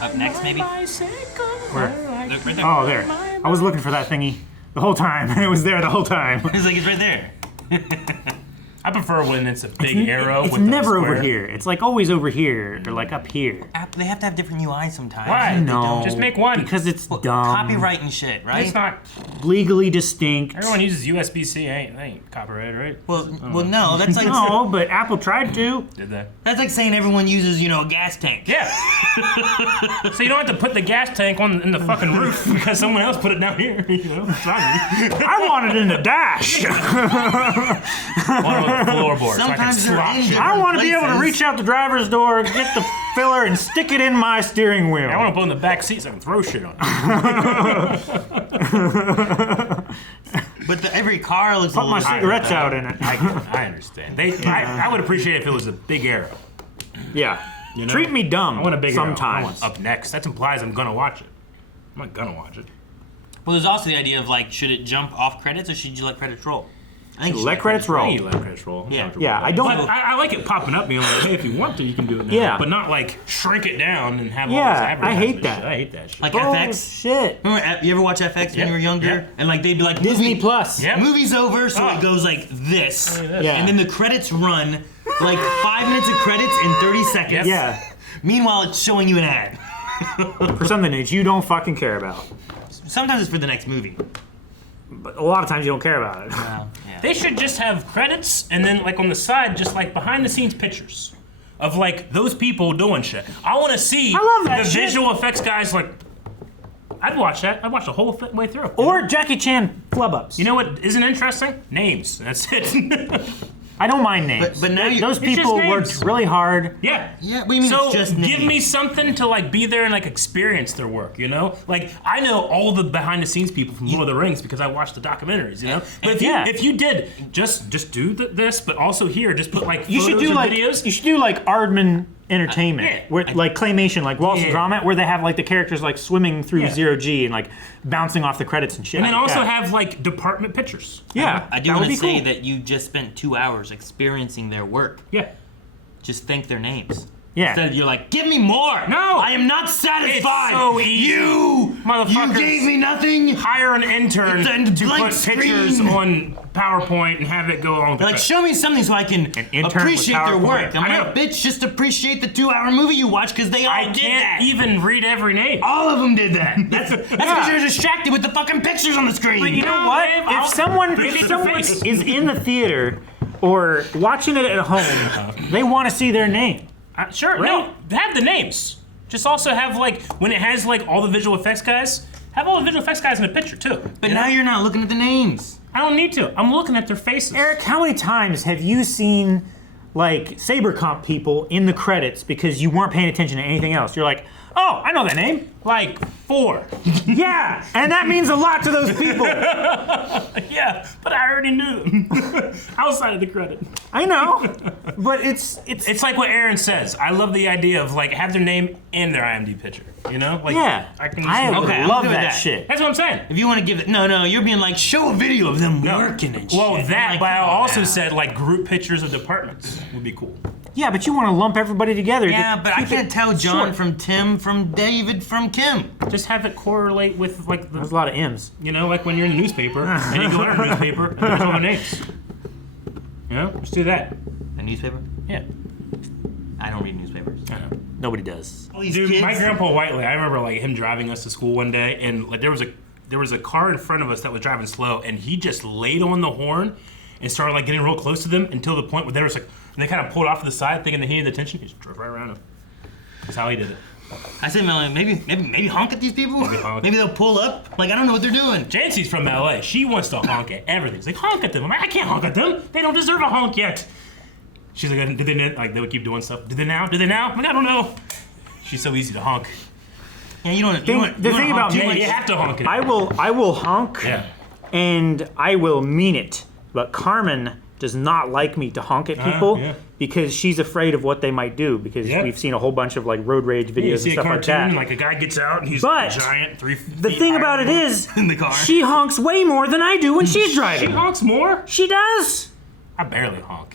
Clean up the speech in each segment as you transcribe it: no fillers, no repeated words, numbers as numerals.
up next, maybe? Where? Look, right there. Oh, there. I was looking for that thingy the whole time, and it was there the whole time. It's like it's right there. I prefer when it's a big arrow. It's with never a square. over here. It's like always over here, or like up here. They have to have different UI sometimes. Why? No. Just make one. Because it's dumb. Copyright and shit, right? It's not. Legally distinct. Everyone uses USB-C. That ain't copyrighted, right? Well, no, that's like No, but Apple tried to. Did they? that's like saying everyone uses, a gas tank. Yeah. So you don't have to put the gas tank in the fucking roof because someone else put it down here. Sorry. I want it in the dash. One with the floorboard. Sometimes so I they're can in slop shit. I want to be able to places. reach out the driver's door, get the filler, and stick it in my steering wheel. I want to put it in the back seat so I can throw shit on it. But every car looks Put a my little cigarettes out in it. I understand. I would appreciate it if it was a big arrow. Yeah. You know? Treat me dumb I want a big arrow. I sometimes. want up next. That implies I'm gonna watch it. I'm not gonna watch it. Well, there's also the idea of like, should it jump off credits or should you let credits roll? I think you should Let credits roll. You let credits roll. I'm Yeah. comfortable Yeah, with that. I don't- But I like it popping up, being like, hey, if you want to, you can do it now. Yeah. But not like shrink it down and have all Yeah, this I advertising hate shit. that. I hate that shit. Like Oh, FX. shit. Remember, you ever watch FX when Yep. you were younger? Yep. And like they'd be like, Disney movie, Plus. Yep. movie's over, so Oh. it goes like this. Yeah. And then the credits run like 5 minutes of credits in 30 seconds. Yep. Yeah. Meanwhile, it's showing you an ad. For something that you don't fucking care about. Sometimes it's for the next movie. But a lot of times you don't care about it. Yeah. They should just have credits and then like on the side, just like behind the scenes pictures of like those people doing shit. I want to see I love that the shit. visual effects guys. Like, I'd watch that. I'd watch the whole way through. Or Jackie Chan flub ups. You know what isn't interesting? Names. That's it. I don't mind names. But now those It's just people names. worked really hard. Yeah. Yeah, what do you mean So it's just give me names? something to like be there and like experience their work, you know? Like I know all the behind the scenes people from Lord of the Rings because I watched the documentaries, you know? But if you did just do this, but also here just put like You should photos do or like videos. you should do like Aardman Entertainment, Yeah. where like claymation, like Wallace and Yeah. Gromit, where they have like the characters like swimming through Yeah. zero G and like bouncing off the credits and shit. And then like also that. have like department pictures. yeah, I do that would want be to say cool. that you just spent 2 hours experiencing their work. Yeah. Just think their names. Yeah. Instead, you're like, give me more. No. I am not satisfied. It's so easy. You Motherfuckers. gave me nothing. Hire an intern It's a to blank put pictures screen. on PowerPoint and have it go along with the Like, credits. show me something so I can intern with appreciate their PowerPoint. work. I'm I know. like, bitch, just appreciate the 2-hour movie you watched because they all I did can't that. even read every name. All of them did that. That's because you're distracted with the fucking pictures on the screen. But you know No, what? Dave, If I'll someone appreciate the face. is in the theater or watching it at home, they want to see their name. Sure, Right? no, have the names. Just also have like, when it has like all the visual effects guys, have all the visual effects guys in the picture too. But now you're not looking at the names. I don't need to. I'm looking at their faces. Eric, how many times have you seen like Sabercomp people in the credits because you weren't paying attention to anything else? You're like, oh, I know that name. Like 4. Yeah, and that means a lot to those people. Yeah, but I already knew them. Outside of the credit. I know, but it's It's like what Aaron says. I love the idea of like, have their name and their IMDb picture. You know? Like, yeah. I can I just would Okay, I'm love good with that that. shit. That's what I'm saying. If you want to give it, no, you're being like, show a video of them working and shit. Well, that, Like, but I come on also now. said like group pictures of departments would be cool. Yeah, but you want to lump everybody together. Yeah, to but I keep can't it tell John short. from Tim from David from Kim. Just have it correlate with like There's a the, lot of M's. you know, like when you're in the newspaper and you go to a newspaper and there's all the names. You know, just do that. A newspaper? Yeah. I don't read newspapers. I know. Nobody does. All these Dude, kids. my grandpa Whiteley, I remember like him driving us to school one day, and like there was a car in front of us that was driving slow, and he just laid on the horn and started like getting real close to them until the point where there was like, and they kind of pulled off to the side, thinking that he needed attention. He just drove right around him. That's how he did it. I said, Melanie, maybe honk at these people. honk. Maybe they'll pull up. Like I don't know what they're doing. Jancy's from LA. She wants to honk at everything. She's like, honk at them. I'm like, I can't honk at them. They don't deserve a honk yet. She's like, did they like they would keep doing stuff? Did they now? Did they now? I'm like, I don't know. She's so easy to honk. Yeah, you don't. The thing about You, me, you have to honk it. I will honk, Yeah. and I will mean it. But Carmen does not like me to honk at people yeah. because she's afraid of what they might do. Because Yep. we've seen a whole bunch of like road rage videos You and see a stuff like cartoon, that. like a guy gets out and he's But giant, 3 the feet thing higher about it than him. is, in the car. she honks way more than I do when she's She driving. honks more. She does. I barely honk.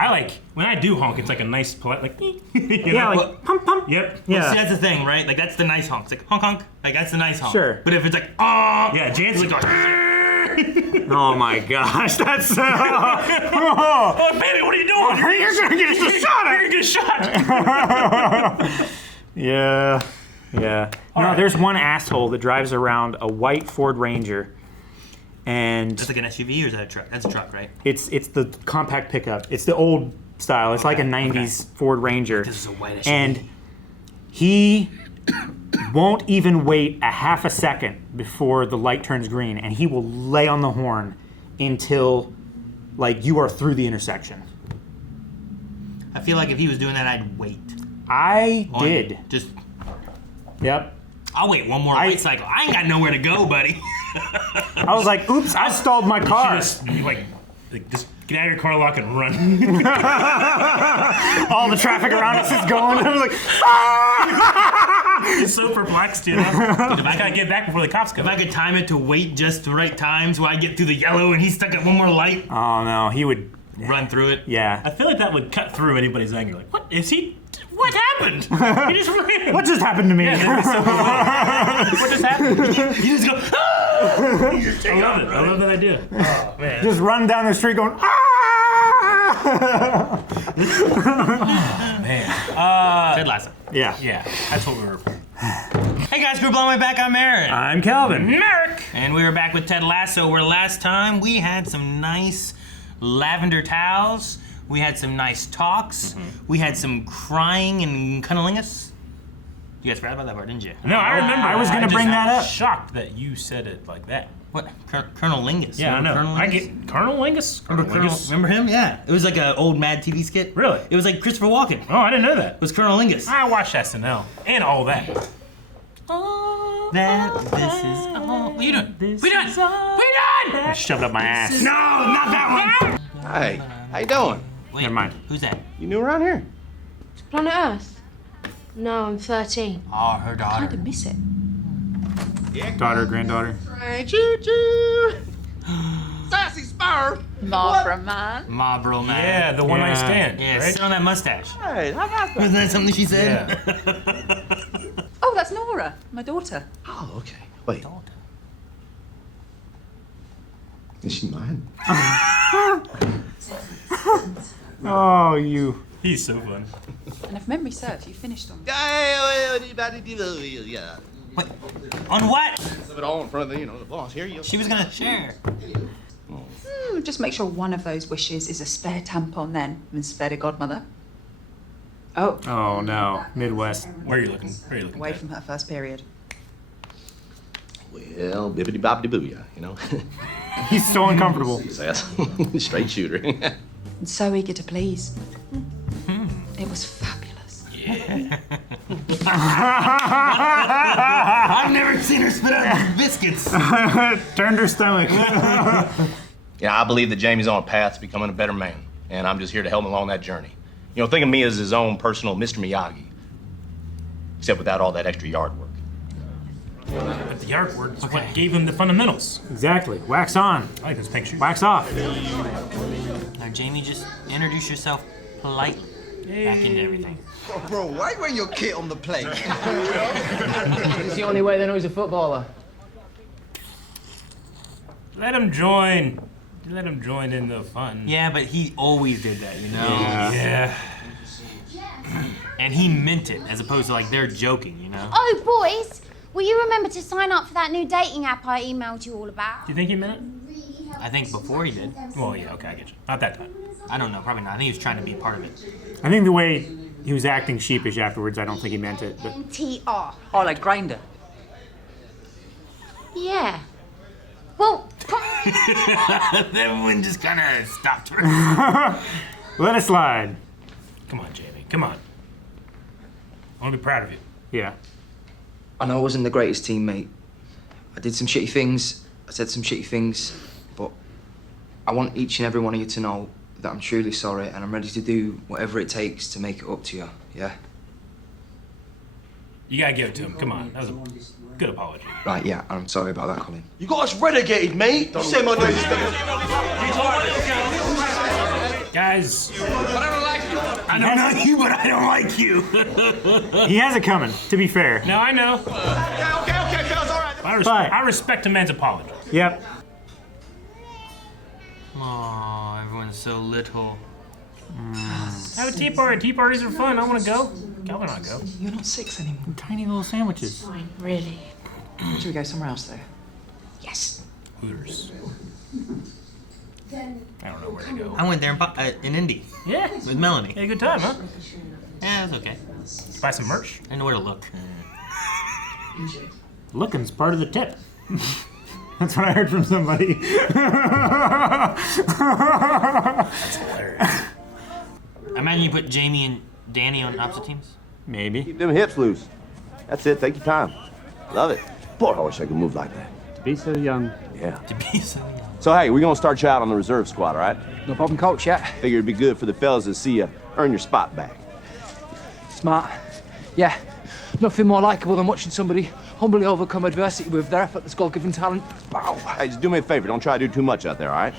I like when I do honk. It's like a nice polite, like Yeah, like pump pump. Yep. Yeah. See, that's the thing, right? Like that's the nice honk. It's like honk honk. Like that's the nice honk. Sure. But if it's like oh, Yeah, Jansen. Oh my gosh, that's. Oh, baby, what are you doing? You're gonna get a shot at. You're gonna get shot. Yeah. Yeah. No, right. there's one asshole that drives around a white Ford Ranger, and that's like an SUV or is that a truck? That's a truck, right? it's the compact pickup. It's the old style. It's like a '90s Ford Ranger. This is a white SUV. And he won't even wait a half a second before the light turns green, and he will lay on the horn until like you are through the intersection. I feel like if he was doing that, I'd wait. I On- did. Just Yep. I'll wait one more light cycle. I ain't got nowhere to go, buddy. I was like, oops, I stalled my car. Just just get out of your car, lock, and run. All the traffic around us is going. I'm like, ah! It's so perplexed, you know. I gotta get back before the cops come. If I could time it to wait just the right times where I get through the yellow and he's stuck at one more light, Oh no, he would. run through it. Yeah. I feel like that would cut through anybody's anger. Like, what is he? What happened? He just ran. What just happened to me? Yeah, they'd be so what just happened? You just go, ah! You just take I love off, it. I right? love that idea. Oh man. Just run down the street going, ah! Man. Ted Lasso. Yeah. Yeah, that's what we were. Hey guys, we're blowing back. I'm Aaron. I'm Calvin. Merrick. And we were back with Ted Lasso, where last time we had some nice lavender towels. We had some nice talks. We had some crying and cunnilingus. You guys forgot about that part, didn't you? No, I remember. I was gonna just bring that up. Shocked that you said it like that. What? Colonel Lingus. Yeah, Remember I know. Colonel I Lingus? get Colonel Lingus. Remember him? Yeah. It was like an old Mad TV skit. Really? It was like Christopher Walken. Oh, I didn't know that. It was Colonel Lingus. I watched SNL and all that. That this is all. What are you doing? We done. We done. I shoved up my ass. No, not that one. Hey, how you doing? Wait, Never mind. Who's that? You new around here? Planet Earth? No, I'm 13. Oh, her daughter. I miss it. Daughter, granddaughter. Hey, choo-choo! Sassy Spur! Barbara, man. Marlboro man. Yeah, the one night Yeah. stand. Yeah, right? sit on that mustache. Hey, how about that? Wasn't that something she said? Oh, that's Nora, my daughter. Oh, okay. Wait, is she mine? Oh, you. He's so fun. And if memory serves, you finished on. Yeah. Wait, on what? Have it all in front of the, the boss. Here you go. She was gonna share. Just make sure one of those wishes is a spare tampon then, Miss Fairy Godmother. Oh, Oh no, Midwest. Where are you looking? Where are you looking? away from her first period. Well, bibbidi bobbidi booyah, He's so uncomfortable. Sass. Straight shooter. And so eager to please. It was fabulous. I've never seen her spit out biscuits. Turned her stomach. I believe that Jamie's on a path to becoming a better man, and I'm just here to help him along that journey. Think of me as his own personal Mr. Miyagi, except without all that extra yard work. But the yard word is what gave him the fundamentals. Exactly. Wax on, I like those pictures. wax off. Now, Jamie, just introduce yourself politely back into everything. Bro, why weren't your kid on the plate? It's the only way they know he's a footballer. Let him join. Let him join in the fun. Yeah, but he always did that, Yeah. And he meant it, as opposed to like they're joking, Oh, boys, will you remember to sign up for that new dating app I emailed you all about? Do you think he meant I think before he did. it? Well, yeah, okay, I get you. Not that time. I don't know, probably not. I think he was trying to be part of it. I think the way he was acting sheepish afterwards, I don't think he meant it. But TR. Oh, like Grinder. Yeah. Well, Everyone just kind of stopped her. let it slide. Come on, Jamie. Come on. I want to be proud of you. Yeah. I know I wasn't the greatest teammate. I did some shitty things. I said some shitty things. But I want each and every one of you to know that I'm truly sorry and I'm ready to do whatever it takes to make it up to you. Yeah? You gotta give it to him. Come on. That was a good apology. Right, yeah. I'm sorry about that, Colin. You got us relegated, mate. You say my name. Guys, I don't know you, but I don't like you. He has it coming, to be fair. no, I know. Okay, fellas, all right. I respect a man's apology. Yep. Aw, everyone's so little. Have a tea party. Tea parties are fun. I want to go. Calvin, I'll go. You're not 6 anymore. Tiny little sandwiches. Fine, really. Should we go somewhere else, though? Yes. Hooters. I don't know where to go. I went there in Indy Yeah. with Melanie. Had a good time, huh? Yeah, it was okay. Buy some merch. I know where to look. Looking's part of the tip. That's what I heard from somebody. That's hilarious. I imagine you put Jamie and Danny on opposite teams. Maybe. Keep them hips loose. That's it. Take your time. Love it. Boy, I wish I could move like that. To be so young. Yeah. To be so young. So, hey, we're going to start you out on the reserve squad, all right? No problem, coach, yeah. Figure it'd be good for the fellas to see you earn your spot back. Smart. Yeah. Nothing more likable than watching somebody humbly overcome adversity with their effortless goal-giving talent. Wow. Hey, just do me a favor. Don't try to do too much out there, all right?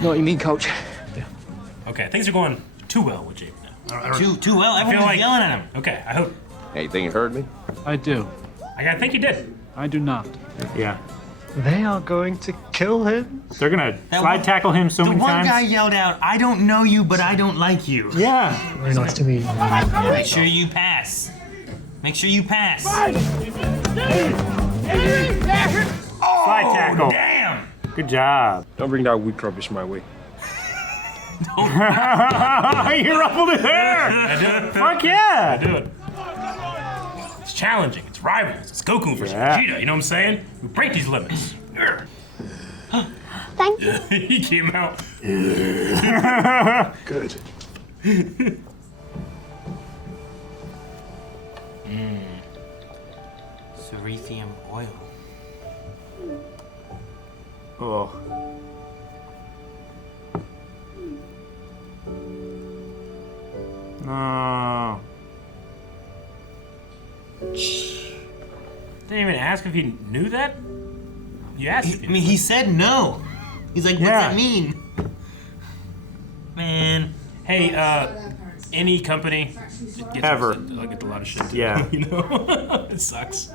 Know what you mean, coach? Okay, things are going too well with Jamie now. I don't- Too well. I feel Everyone's like yelling at him. Okay, I hope. Hey, you think you heard me? I do. I think you did. I do not. Yeah. They are going to kill him? They're gonna That slide one- tackle him so The many one times. guy yelled out, "I don't know you, but I don't like you." Yeah. Very nice to meet you. Make sure you pass. Make sure you pass. Slide tackle. Damn! Good job. Don't bring that weak rubbish my way. You ruffled his hair. I do it. Fuck yeah. Do it. It's challenging. It's rivals. It's Goku versus Yeah. Vegeta. You know what I'm saying? We break these limits. Thank you. He came out. Good. Cerithium oil. Oh. No. Didn't even ask if he knew that. You asked. If I mean, he said no. He's like, "What's Yeah. that mean?" Man. Hey, any company gets Ever. get a lot of shit. To do, Yeah. you know, it sucks.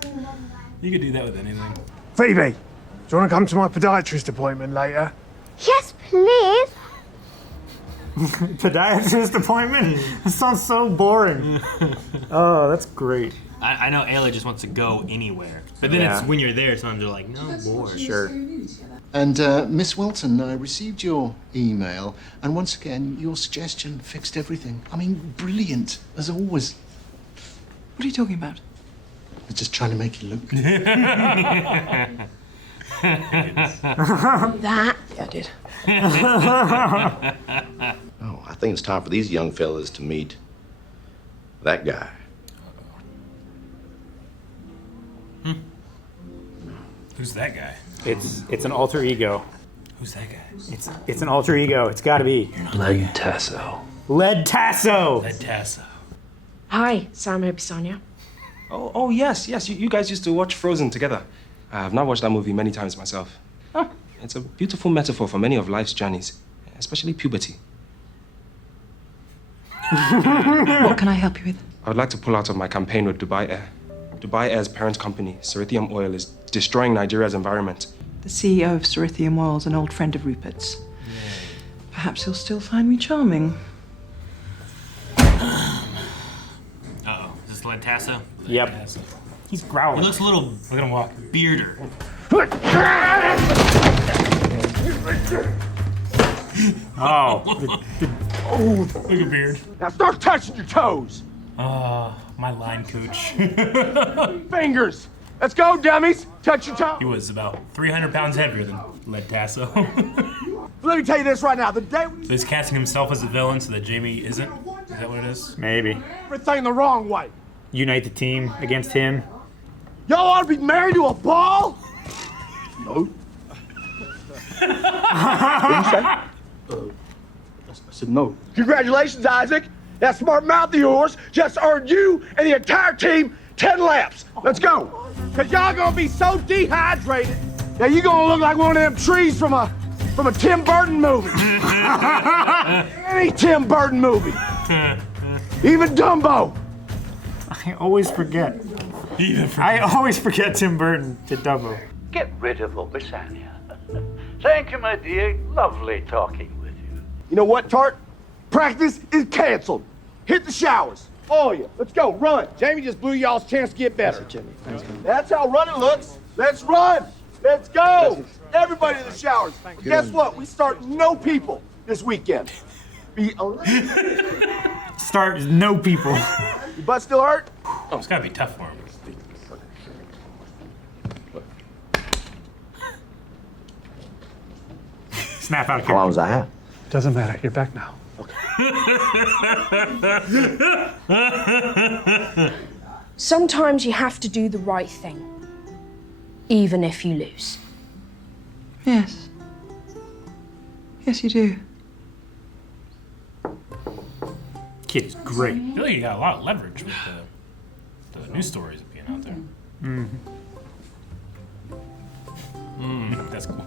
You could do that with anything. Phoebe, do you want to come to my podiatrist appointment later? Yes, please. Podiatrist appointment? That sounds so boring. Oh, that's great. I know Ayla just wants to go anywhere. But then Yeah. it's when you're there, sometimes they're like, "No, bored." Sure. And Miss Wilton, I received your email, and once again, your suggestion fixed everything. I mean, brilliant, as always. What are you talking about? I'm just trying to make it look good. That? Yeah, I did. Oh, I think it's time for these young fellas to meet that guy. Who's that guy? It's an alter ego. Who's that guy? It's an alter ego. It's got to be. Lead Tasso. Lead Tasso. That Tasso. Hi, Sam Sonia. Oh yes. You guys used to watch Frozen together. I've now watched that movie many times myself. It's a beautiful metaphor for many of life's journeys, especially puberty. What can I help you with? I would like to pull out of my campaign with Dubai Air. Dubai Air's parent company, Cerithium Oil, is destroying Nigeria's environment. The CEO of Cerithium Oil's an old friend of Rupert's. Perhaps he'll still find me charming. Uh-oh. Is this Lead Tasso? Yep. Tasso. He's He growling. looks a little Look at him walk. bearder. Oh. Look at beard. Now start touching your toes. My line coach. Fingers. Let's go, dummies. Touch your toes. He was about 300 pounds heavier than Lead Tasso. Let me tell you this right now. The day we So he's casting himself as a villain so that Jamie isn't? Is that what it is? Maybe. everything the wrong way. Unite the team against him. Y'all ought to be married to a ball. No. I said no. Congratulations, Isaac. That smart mouth of yours just earned you and the entire team 10 laps. Let's go. Cause y'all gonna be so dehydrated that you gonna look like one of them trees from a from a Tim Burton movie. Any Tim Burton movie. Even Dumbo. I always forget. I always forget Tim Burton did Dumbo. Get rid of them, Miss Anya. Thank you, my dear. Lovely talking with you. You know what, Tart? Practice is canceled. Hit the showers. All of you. Let's go. Run. Jamie just blew y'all's chance to get better. That's how running looks. Let's run. Let's go. Everybody in the showers. Guess what? We start no people this weekend. Start no people. Your butt still hurt? Oh, it's gotta be tough for him. Snap out of How long was I have? Doesn't matter. You're back now. Sometimes you have to do the right thing, even if you lose. Yes. Yes, you do. Kid is great. I feel like you got a lot of leverage with the news stories being out there. That's cool.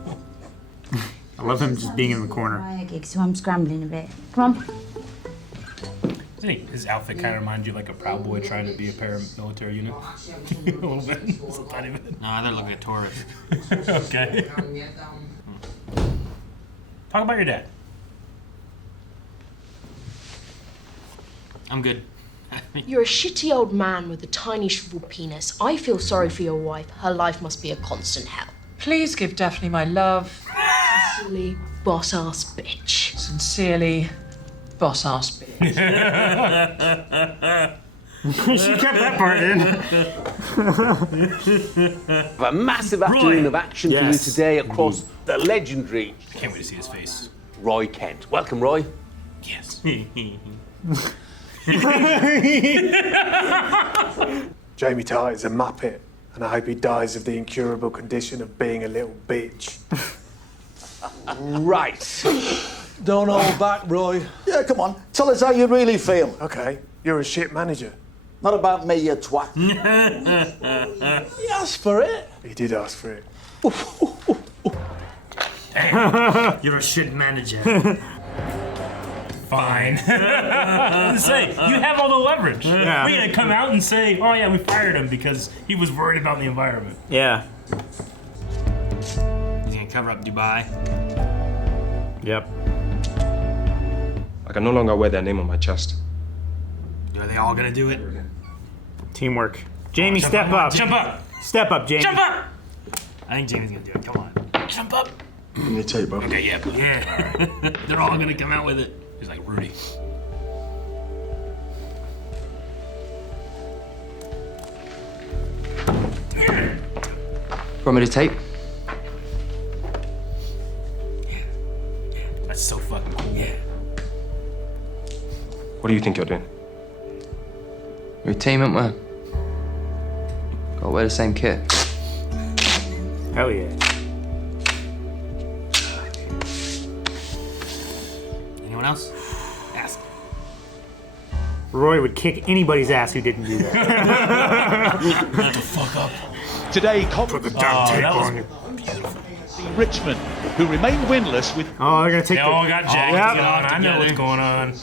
I love him just being in the corner. So I'm scrambling a bit. Come on. Doesn't his outfit kind of remind you of like a Proud Boy trying to be a paramilitary unit? A little bit. Just a tiny bit. No, they're looking at tourists. Okay. Talk about your dad. I'm good. You're a shitty old man with a tiny shriveled penis. I feel sorry for your wife. Her life must be a constant hell. Please give Daphne my love. Sincerely, boss-ass bitch. Sincerely, boss-ass bitch. She kept that part in. A massive afternoon of action for you today across the legendary. I can't wait to see his face. Roy Kent. Welcome, Roy. Yes. Jamie Tart is a muppet, and I hope he dies of the incurable condition of being a little bitch. Right. Don't hold back, Roy. Yeah, come on. Tell us how you really feel. Okay, you're a shit manager. Not about me, you twat. He asked for it. He did ask for it. You're a shit manager. Fine. Say, you have all the leverage. Yeah. We're gonna come out and say, oh yeah, we fired him because he was worried about the environment. Yeah. He's gonna cover up Dubai. Yep. I can no longer wear their name on my chest. Are they all gonna do it? Teamwork. Jamie, Jump step up. up. Jump up. Step up, Jamie. Jump up. I think Jamie's gonna do it. Come on. Jump up. Give me a tape, bro. Okay, yeah. Yeah. They're all gonna come out with it. He's like Rudy. Want me to tape? That's so fucking cool. Yeah. What do you think you're doing? We're a team, aren't we? Gotta wear the same kit. Hell yeah. Anyone else? Ask. Roy would kick anybody's ass who didn't do that. Shut the fuck up. Today, Put the duct tape on you. Richmond, who remain winless with. Oh, they're gonna take They the... all got jacked Yep. on. I know what's going on.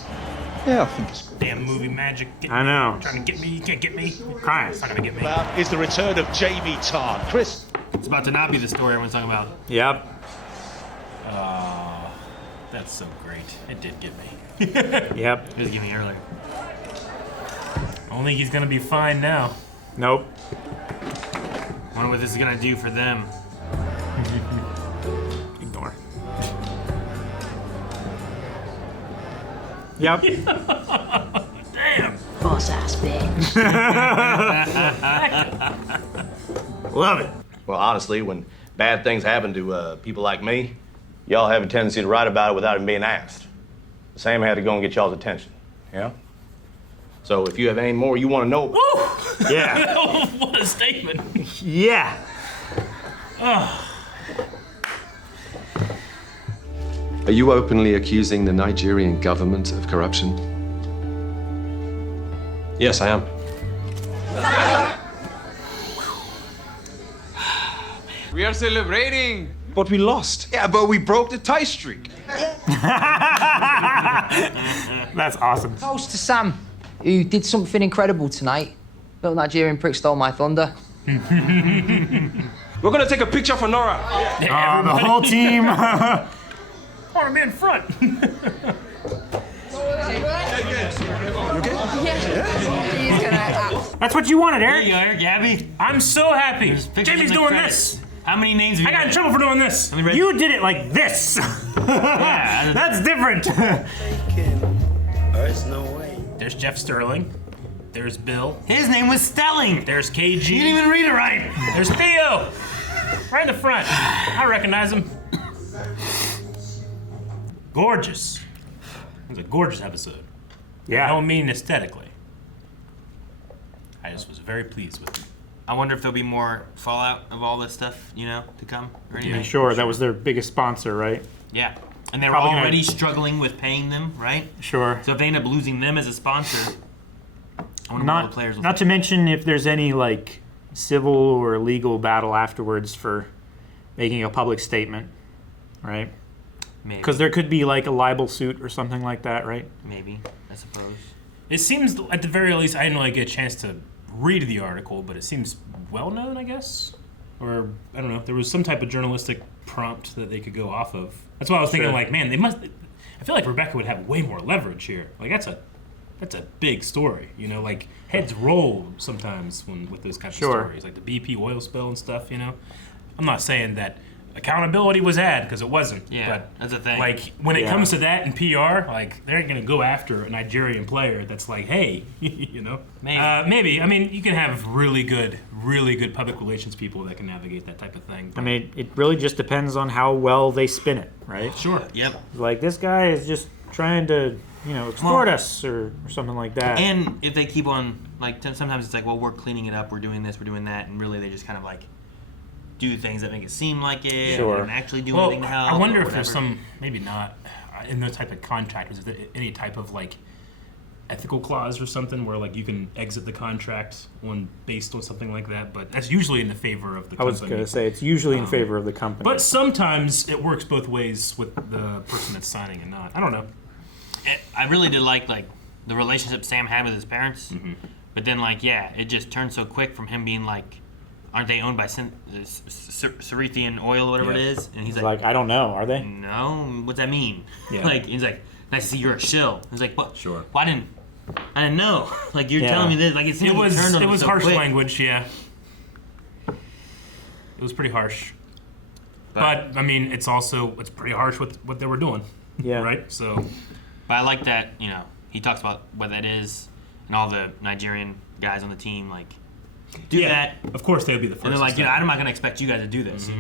Yeah, I think it's good. Damn movie magic. I know. Trying to get me. You can't get me. Crying. It's not gonna get me. Is the return of Jamie Tart. Chris. It's about to not be the story everyone's talking about. Yep. That's so great. It did get me. Yep. It was giving me earlier. I don't think he's gonna be fine now. Nope. Wonder what this is gonna do for them. Ignore. Yep. Damn. Boss-ass bitch. Love it. Well, honestly, when bad things happen to people like me, y'all have a tendency to write about it without even being asked. Sam had to go and get y'all's attention, yeah? So if you have any more you want to know... Woo! Yeah. What a statement. Yeah. Are you openly accusing the Nigerian government of corruption? Yes, I am. We are celebrating But we lost. Yeah, but we broke the tie streak. That's awesome. Toast to Sam, who did something incredible tonight. Little Nigerian prick stole my thunder. We're gonna take a picture for Nora. The whole team. I want to be in front. That's what you wanted, There Eric. you go, Eric, Gabby. I'm so happy. Pictures Jamie's in the doing credits. this. How many names have you I got in trouble for doing this. You did it like this. Yeah, That's different. There's Jeff Sterling. There's Bill. His name was Stelling. There's KG. You didn't even read it right. There's Theo. Right in the front. I recognize him. Gorgeous. It was a gorgeous episode. I Yeah. don't mean aesthetically. I just was very pleased with it. I wonder if there'll be more fallout of all this stuff, to come or anything. Sure, that was their biggest sponsor, right? Yeah. And they were Probably gonna- already struggling with paying them, right? Sure. So if they end up losing them as a sponsor, I wonder what all the players will Not to mention if there's any like civil or legal battle afterwards for making a public statement, right? Maybe. Because there could be like a libel suit or something like that, right? Maybe, I suppose. It seems, at the very least, I didn't really get a chance to read the article, but it seems well known, I guess. Or, I don't know, there was some type of journalistic prompt that they could go off of. That's why I was thinking, Sure. like, man, they must. I feel like Rebecca would have way more leverage here. Like, that's a big story, like heads roll sometimes with those kinds of stories, like the BP oil spill and stuff. I'm not saying that accountability was had, because it wasn't. Yeah, but that's a thing. Like when it comes to that in PR, like they're gonna go after a Nigerian player that's like, hey, Maybe. maybe. I mean, you can have really good public relations people that can navigate that type of thing. I mean, it really just depends on how well they spin it, right? Sure. Yep. Like this guy is just trying to, extort us or something like that. And if they keep on, like, sometimes it's like, well, we're cleaning it up, we're doing this, we're doing that, and really they just kind of like do things that make it seem like it, Sure. and actually do anything to help. I wonder or if there's whatever. some, maybe not, in those type of contracts, is there any type of like ethical clause or something where like you can exit the contract based on something like that? But that's usually in the favor of the company. I was going to say, it's usually in favor of the company. But sometimes it works both ways with the person that's signing and not. I don't know. I really did like the relationship Sam had with his parents, but then it just turned so quick from him being like, aren't they owned by Cerithian Oil or whatever it is? And he's like, I don't know, are they? No, what's that mean? Yeah. He's like, nice to see you're a shill. He's like, what? Sure. Well, I didn't know. Like you're telling me this. Like it seemed like he turned on it him was so harsh quick. language, yeah. It was pretty harsh. But I mean, it's pretty harsh with what they were doing. Yeah. Right? So. But I like that, he talks about what that is, and all the Nigerian guys on the team, do that. Of course, they would be the first. And they're like, to I'm not going to expect you guys to do this,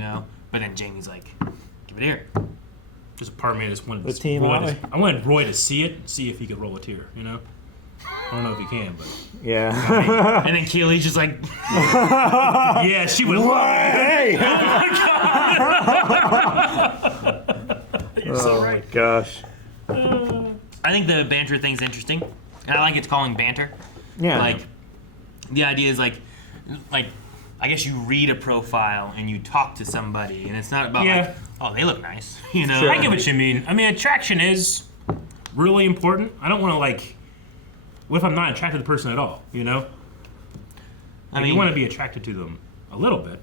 But then Jamie's like, give it here. Just a part of me just wanted The team alley. I wanted Roy to see it, see if he could roll a tear, I don't know if he can, but. Yeah. And then Keely's just like, yeah, she would. Hey! So my gosh. I think the banter thing's interesting, and I like it's calling banter. Yeah. The idea is like I guess you read a profile and you talk to somebody, and it's not about oh, they look nice, Sure. I get what you mean. I mean, attraction is really important. I don't want to what if I'm not attracted to the person at all, I mean, you want to be attracted to them a little bit,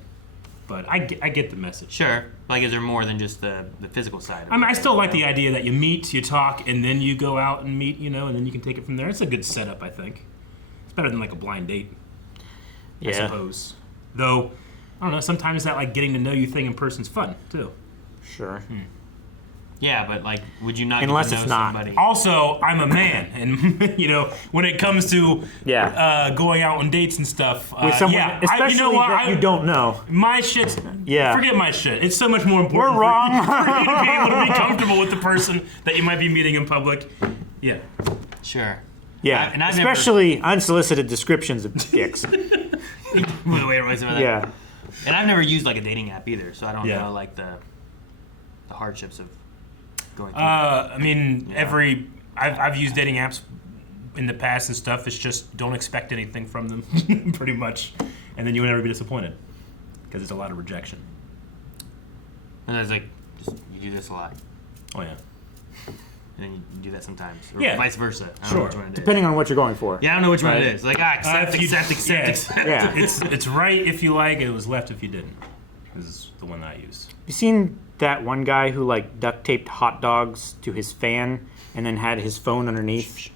but I get the message. Sure. Is there more than just the physical side of I mean, it? I still like the idea that you meet, you talk, and then you go out and meet, and then you can take it from there. It's a good setup, I think. It's better than a blind date, I suppose. Though, I don't know, sometimes that getting to know you thing in person's fun, too. Sure. Yeah, but would you not Unless get to it's know not. somebody? Also, I'm a man, and when it comes to going out on dates and stuff, With someone, especially that you don't know. My shit's forget my shit. It's so much more important. We're wrong. For you to be able to be comfortable with the person that you might be meeting in public. Yeah. Sure. Yeah, and I've especially unsolicited descriptions of dicks. The way Roy's about that. Yeah. And I've never used a dating app either, so I don't Yeah. know the hardships of going through. I mean, I've used dating apps in the past and stuff. It's just don't expect anything from them, pretty much, and then you will never be disappointed because it's a lot of rejection. And I was like, you do this a lot. Oh, yeah. And then you do that sometimes. Or Yeah. vice versa. I don't Sure. know which one it is. Depending on what you're going for. Yeah, I don't know which one Right. it is. Like, accept. Yeah. It's right if you like, it was left if you didn't. This is the one that I used. You seen that one guy who like duct taped hot dogs to his fan and then had his phone underneath,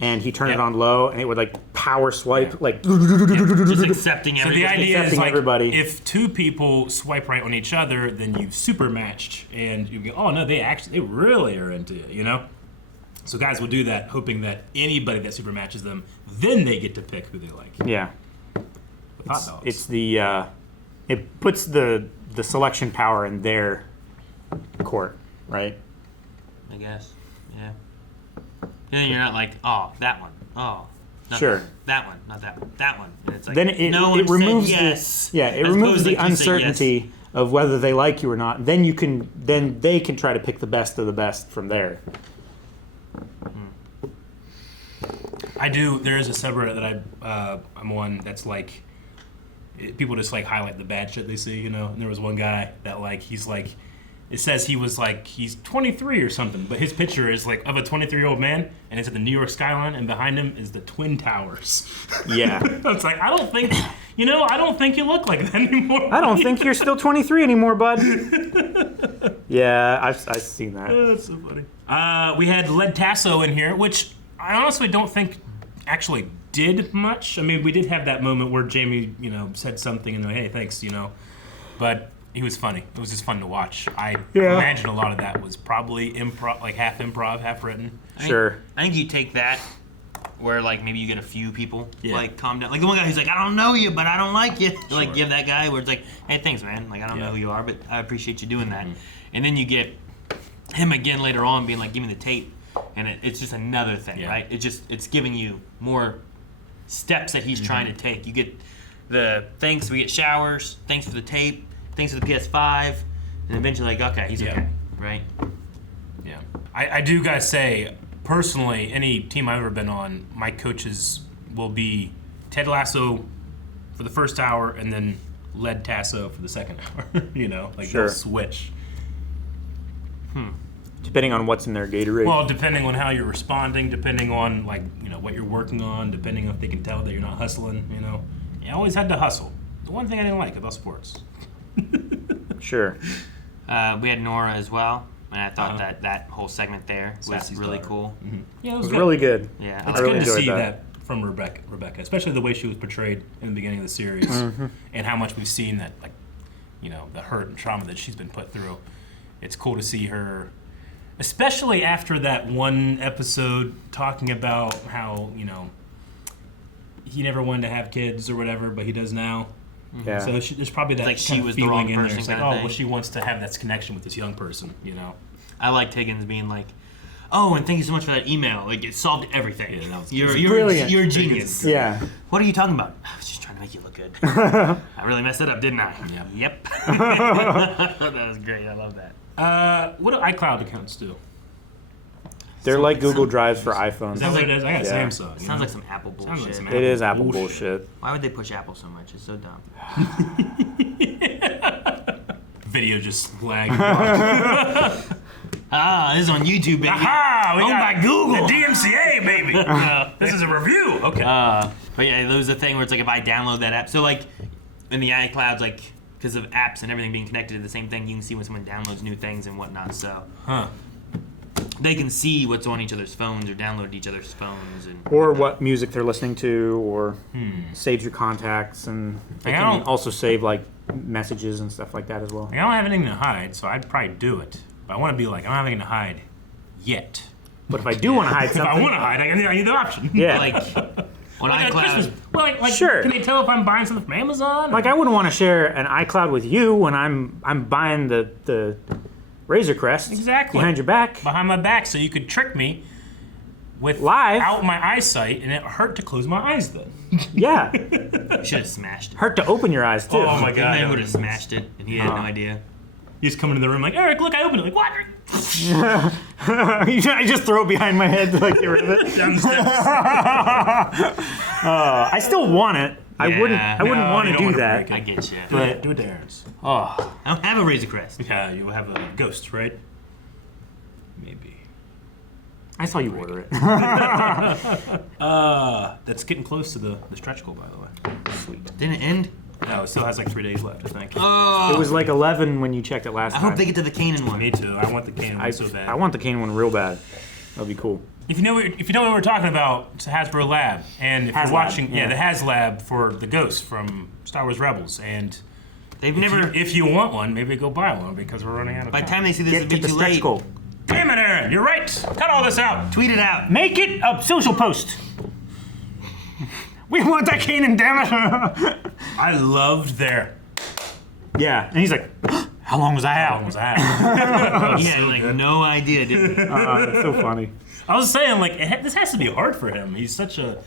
and he turned it on low, and it would like power swipe, like Just accepting So everything. the idea is like, everybody. if two people swipe right on each other, then you've super matched, and you go, oh no, they really are into it, you know? So guys will do that, hoping that anybody that super matches them, then they get to pick who they like. Yeah. With hot dogs. It's the it puts the selection power in their court, right? I guess. Yeah. And then you're not like, oh, that one. Oh. not Sure. That one, not that one. That one. And it's like, Then it, no it one removes said yes. the it As removes opposed the to like you say yes. uncertainty of whether they like you or not. Then they can try to pick the best of the best from there. I do. There is a subreddit that I'm on that's like people just like highlight the bad shit they see, you know. And there was one guy that like he's like, it says he was like he's 23 or something, but his picture is like of a 23-year-old man, and it's at the New York skyline, and behind him is the Twin Towers. Yeah. It's like I don't think you look like that anymore. I don't think you're still 23 anymore, bud. Yeah, I've seen that. Oh, that's so funny. We had Led Tasso in here, which I honestly don't think actually did much. I mean, we did have that moment where Jamie, you know, said something and hey, thanks, you know. But he was funny. It was just fun to watch. I imagine a lot of that was probably improv, like half improv, half written. Sure. I think you take that where like maybe you get a few people like calm down. Like the one guy who's like, I don't know you, but I don't like you. Sure. Like give that guy where it's like, hey, thanks, man. Like I don't know who you are, but I appreciate you doing that. And then you get him again later on being like, give me the tape. And it's just another thing, right? It's giving you more steps that he's trying to take. You get the thanks, we get showers, thanks for the tape, thanks for the PS5, and eventually like, okay, he's okay, right? Yeah. I do gotta say, personally, any team I've ever been on, my coaches will be Ted Lasso for the first hour and then Led Tasso for the second hour. You know, like they'll switch. Depending on what's in their Gatorade. Well, depending on how you're responding, depending on like, you know, what you're working on, depending on if they can tell that you're not hustling, you know. You always had to hustle. The one thing I didn't like about sports. Sure. We had Nora as well, and I thought that whole segment there was Sassy's really daughter. cool. Yeah, it was really good. Yeah, It's good to see that from Rebecca, especially the way she was portrayed in the beginning of the series, and how much we've seen that, like, you know, the hurt and trauma that she's been put through. It's cool to see her, especially after that one episode talking about how, you know, he never wanted to have kids or whatever, but he does now. Yeah. So there's probably that Like kind she of was the feeling wrong in there. person It's like, kind of oh, thing. well, she wants to have that connection with this young person, you know. I liked Higgins being like, oh, and thank you so much for that email. Like it solved everything. Yeah, that was you're brilliant. you're a genius. Yeah. What are you talking about? I was just trying to make you look good. I really messed it up, didn't I? Yeah. Yep. That was great. I love that. What do iCloud accounts do? They're like Google Drives for iPhones. Is that what it is? I got Yeah. Samsung. you Sounds know? like some Apple Sounds bullshit. like some It is Apple bullshit. Why would they push Apple so much? It's so dumb. Video just lagging. This is on YouTube, baby. Aha! We Owned got by Google. The DMCA, baby. This is a review. Okay. But yeah, there was a thing where it's like if I download that app, so like in the iClouds, like because of apps and everything being connected to the same thing, you can see when someone downloads new things and whatnot. So they can see what's on each other's phones or download each other's phones and Or what music they're listening to, or saves your contacts, and they I can don't- also save like messages and stuff like that as well. Like, I don't have anything to hide, so I'd probably do it. But I want to be like, I don't have anything to hide yet. But if I do want to hide If something, I want to hide, I need the option. Yeah. like on Like at Christmas. iCloud. Well, like, Sure. Can they tell if I'm buying something from Amazon? like I wouldn't want to share an iCloud with you when I'm buying the Razor Crest Exactly. behind your back. Behind my back, so you could trick me with Live. out my eyesight, and it hurt to close my eyes then. Yeah, You should have smashed it. hurt to open your eyes too. Oh my And god. then would have smashed it, and he had no idea. You just come into the room like, Eric, look, I opened it. Like, what? I just throw it behind my head to like get rid of it. Down the steps. I still want it. I wouldn't want to do that. I get you. But do it to Aaron's. Oh, I don't have a Razor Crest. Yeah, you have a ghost, right? Maybe. I saw you order it. That's getting close to the stretch goal, by the way. Sweet. Didn't it end? No, it still has like 3 days left, I think. Oh. It was like 11 when you checked it last I time. hope they get to the Kanan one. Me too. I want the Kanan one so bad. I want the Kanan one real bad. That'd be cool. If you know what we're talking about, it's a Hasbro Lab, and if you're watching, the HasLab for the Ghost from Star Wars Rebels, and if you want one, maybe go buy one because we're running out of time. By the time they see this, it'll be too late. Goal. Damn it, Aaron! You're right. Cut all this out. Tweet it out. Make it a social post. We want that Kanan, damn it! I loved their. Yeah, and he's like, how long was I out? How long was I out? He had like no idea, did he? That's so funny. I was saying, like, this has to be hard for him. He's such a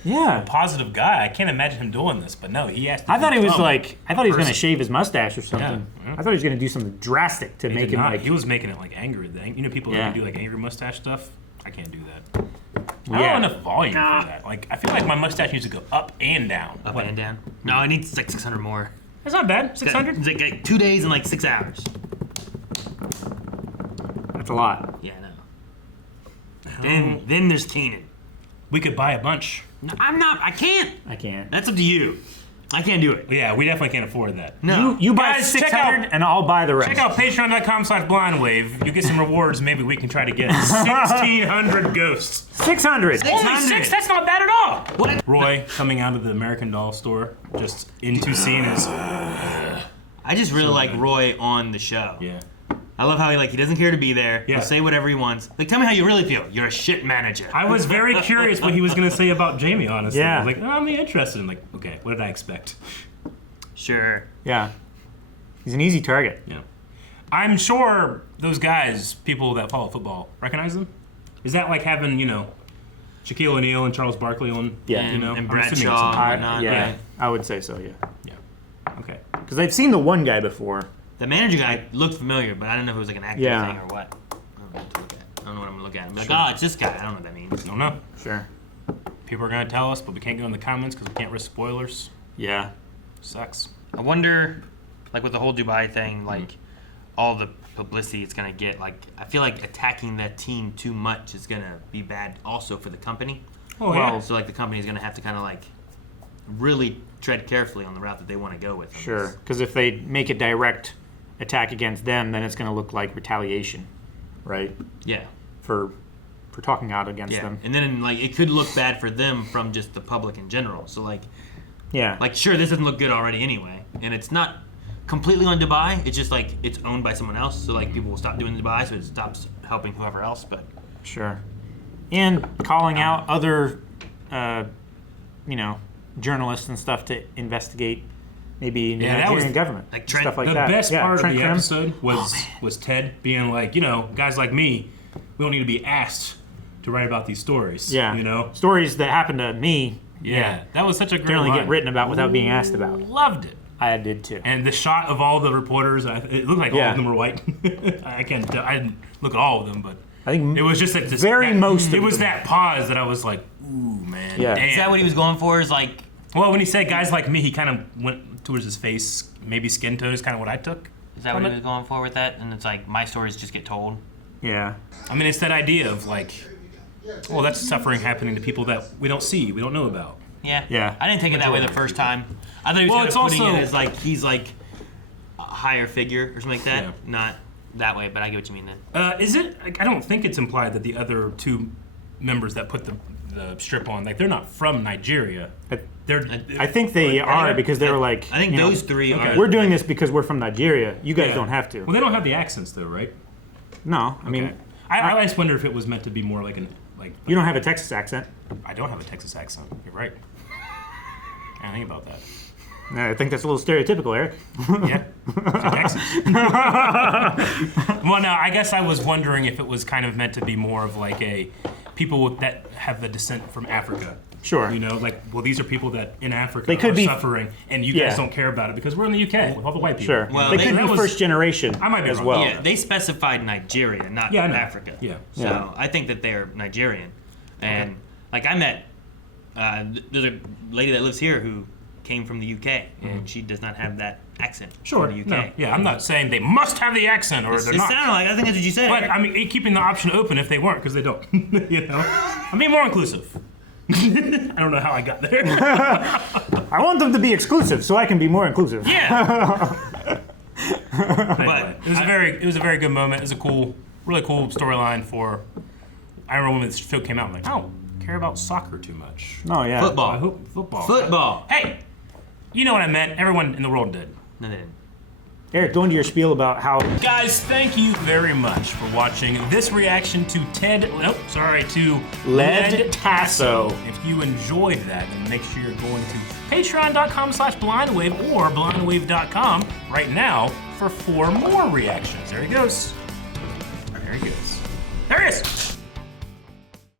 positive guy. I can't imagine him doing this, but no, he has to. I thought he was become like, I thought he was a going to person. shave his mustache or something. Yeah. I thought he was going to do something drastic to He make did him not. like. He was making it like angry. You know, people that do like angry mustache stuff. I can't do that. I don't have enough volume for that. Like, I feel like my mustache needs to go up and down. Up and down. No, it needs like 600 more. That's not bad. 600. It's like 2 days and like 6 hours. That's a lot. Yeah, I know. Then there's Kanan. We could buy a bunch. No, I'm not. I can't. I can't. That's up to you. I can't do it. Yeah, we definitely can't afford that. No. You buy Guys, check 600 out- and I'll buy the rest. Check out patreon.com/blindwave. You get some rewards. Maybe we can try to get 1,600 ghosts. 600. Only 6? That's not bad at all. What? Roy coming out of the American Doll store, just into seeing his. I just really like Roy on the show. Yeah. I love how he doesn't care to be there. Yeah. He'll say whatever he wants. Like, tell me how you really feel. You're a shit manager. I was very curious what he was going to say about Jamie, honestly. Yeah. I was like, I'm interested. I'm like, okay, what did I expect? Sure. Yeah. He's an easy target. Yeah. I'm sure those guys, people that follow football, recognize them. Is that like having, Shaquille O'Neal and Charles Barkley on? Yeah. And I'm Bradshaw assuming and it's something. whatnot. Yeah, I would say so, yeah. Yeah. Okay. Because I've seen the one guy before. The manager guy looked familiar, but I don't know if it was like an actor Yeah. thing or what. I don't know what to look at. I don't know what I'm gonna look at. I'm like, oh, it's this guy. I don't know what that means. Don't know. Sure. People are going to tell us, but we can't go in the comments because we can't risk spoilers. Yeah. Sucks. I wonder, like with the whole Dubai thing, like all the publicity it's gonna get. Like, I feel like attacking that team too much is gonna be bad also for the company. Oh, yeah. So like the company's gonna have to kind of like really tread carefully on the route that they want to go with. Sure. Because if they make a direct attack against them, then it's going to look like retaliation, right? Yeah. For talking out against Yeah. them. And then like it could look bad for them from just the public in general. So like, Yeah. like sure, this doesn't look good already anyway, and it's not completely on Dubai. It's just like it's owned by someone else, so like people will stop doing Dubai, so it stops helping whoever else. But Sure. And calling out other, journalists and stuff to investigate maybe the Yeah, that Nigerian was- government. like Trent- stuff like The that. best Yeah, part Trent of the Krim. episode was Ted being like, guys like me, we don't need to be asked to write about these stories. Yeah. Stories that happen to me. Yeah. That was such a great Generally line. get written about without being asked about. Loved it. I did too. And the shot of all the reporters, it looked like all Yeah. of them were white. I can't tell. I didn't look at all of them, but I think it was just like this. most It of was them. that pause that I was like, ooh, man. Yeah. Damn. is that what he was going for? Is like, Well, when he said guys like me, he kind of went towards his face, maybe skin tone is kind of what I took. is that from what he it. was going for with that? And it's like my stories just get told. Yeah. I mean, it's that idea of like, well, that's suffering happening to people that we don't see, we don't know about. Yeah. Yeah. I didn't take it that way the first time. I thought he was Well, kind it's of putting also- it as like he's like a higher figure or something like that. Yeah. Not that way, but I get what you mean then. Is it? I don't think it's implied that the other two members that put the strip on, like they're not from Nigeria. They're. I think they are because they were like. I think you know, those three okay. are. We're doing this because we're from Nigeria. You guys Yeah. don't have to. Well, they don't have the accents though, right? No, I mean, Okay. I just wonder if it was meant to be more like you don't have a Texas accent. I don't have a Texas accent. You're right. I didn't think about that. I think that's a little stereotypical, Eric. Yeah. To Texas. Well, no, I guess I was wondering if it was kind of meant to be more of like a people that have the descent from Africa. Sure. You know, like, well, these are people that in Africa They could are be- suffering, and you Yeah. guys don't care about it because we're in the UK with all the white people. Sure. Well, they they- could that be was- first generation I might be as wrong. well. Yeah, they specified Nigeria, not Yeah, I know. Africa. Yeah. So Yeah. I think that they're Nigerian, and like I met, there's a lady that lives here who came from the UK, and she does not have that accent Sure. from the UK. No. Yeah, I'm not saying they must have the accent or they're It not. sounded like, I think that's what you said. But I mean, keeping the option open if they weren't, because they don't. You know, I'm being more inclusive. I don't know how I got there. I want them to be exclusive so I can be more inclusive. Yeah. But it was a very good moment. It was a really cool storyline for. I remember when this film came out, I'm like, I don't care about soccer too much. Oh yeah. Football. I hope football. Football. Hey, you know what I meant. Everyone in the world did. No, they didn't. Eric, go into your spiel about how. Guys, thank you very much for watching this reaction to Lead Tasso. If you enjoyed that, then make sure you're going to patreon.com/blindwave or blindwave.com right now for 4 more reactions. There he goes. There he goes. There he is.